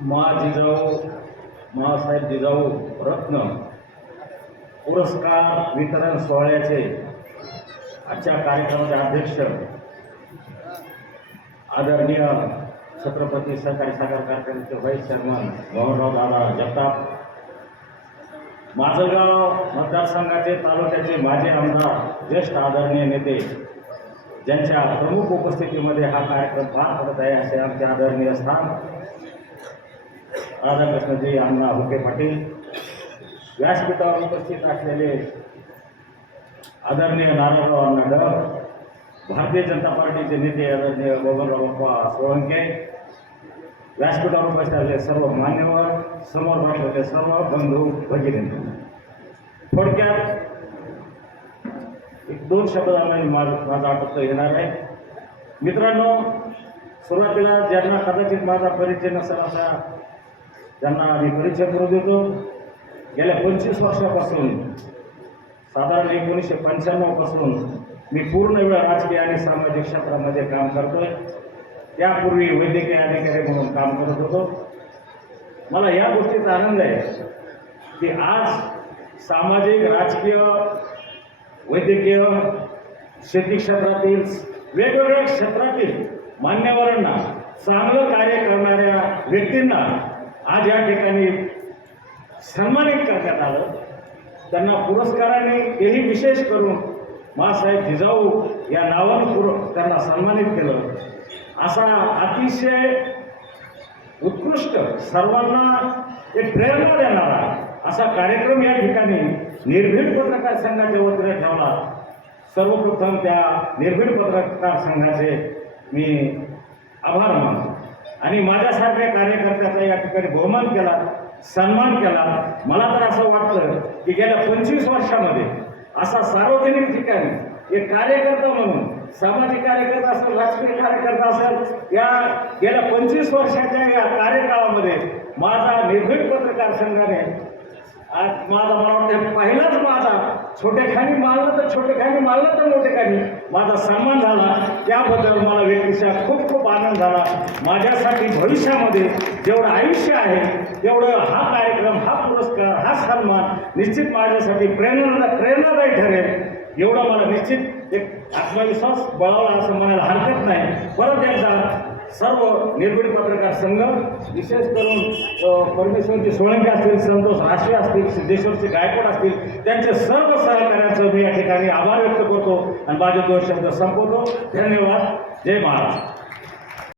मा जिजाऊ मासाहेब जिजाऊ रत्न पुरस्कार वितरण सोहळ्याचे आजच्या कार्यक्रमाचे अध्यक्ष आदरणीय छत्रपती सहकारी सागर कारखान्याचे व्हाईस चेअरमन मोहनराव दादा जगताप माझगाव मतदारसंघाचे तालुक्याचे माजी आमदार ज्येष्ठ आदरणीय नेते ज्यांच्या प्रमुख उपस्थितीमध्ये हा कार्यक्रम पार पडत आहे असे आमचे आदरणीय स्थान राधाकृष्णजी अण्णा हुके पाटील व्यासपीठावर उपस्थित असलेले आदरणीय नारायणराव अण्णा डग भारतीय जनता पार्टीचे नेते आदरणीय बबनराव बाप्पा सोळंके व्यासपीठावर उपस्थित असलेले सर्व मान्यवर समोर बसलेले सर्व बंधू भगिनी थोडक्यात एक दोन शब्दांना माझं माझा आटोपता येणार आहे. मित्रांनो सुरुवातीला ज्यांना कदाचित माझा परिचय नसेल असा त्यांना आम्ही परिचय करू देतो. गेल्या पंचवीस वर्षापासून साधारण एकोणीसशे पंच्याण्णवपासून मी पूर्ण वेळ राजकीय आणि सामाजिक क्षेत्रामध्ये काम करतो त्यापूर्वी वैद्यकीय अधिकारी म्हणून काम करत होतो. मला या गोष्टीचा आनंद आहे की आज सामाजिक राजकीय वैद्यकीय शेती क्षेत्रातील वेगवेगळ्या क्षेत्रातील मान्यवरांना चांगलं कार्य करणाऱ्या व्यक्तींना आज या ठिकाणी सन्मानित करण्यात आलं. त्यांना पुरस्काराने तेही विशेष करून मासाहेब जिजाऊ या नावानं पुर त्यांना सन्मानित केलं. असा अतिशय उत्कृष्ट सर्वांना एक प्रेरणा देणारा असा कार्यक्रम या ठिकाणी निर्भीड पत्रकार संघाच्या वतीने ठेवला. सर्वप्रथम त्या निर्भीड पत्रकार संघाचे मी आभार मानतो. आणि माझ्यासारख्या कार्यकर्त्याचा या ठिकाणी बहुमान केला सन्मान केला मला तर असं वाटतं की गेल्या पंचवीस वर्षामध्ये असा सार्वजनिक ठिकाणी एक कार्यकर्ता म्हणून सामाजिक कार्यकर्ता असेल राजकीय कार्यकर्ता असेल या गेल्या पंचवीस वर्षाच्या या कार्यकाळामध्ये माझा निर्भीड पत्रकार संघाने आज माझा मला वाटतं पहिलाच माझा मारलं तर छोटेखानी मारलं तर मोठेखानी माझा सन्मान झाला. त्याबद्दल मला व्यक्तिशः खूप खूप आनंद झाला. माझ्यासाठी भविष्यामध्ये जेवढं आयुष्य आहे तेवढं हा कार्यक्रम हा पुरस्कार हा सन्मान निश्चित माझ्यासाठी प्रेरणा प्रेरणादायी ठरेल. एवढा मला निश्चित एक आत्मविश्वास बळावला असं म्हणायला हरकत नाही. सर्व निर्भीड पत्रकार संघ विशेष करून परमेश्वरचे सोळंके असतील संतोष राशे असतील सिद्धेश्वरचे गायकवाड असतील त्यांचे सर्व सहकार्यांचं मी या ठिकाणी आभार व्यक्त करतो आणि माझे दोन शब्द संपवतो. धन्यवाद. जय महाराष्ट्र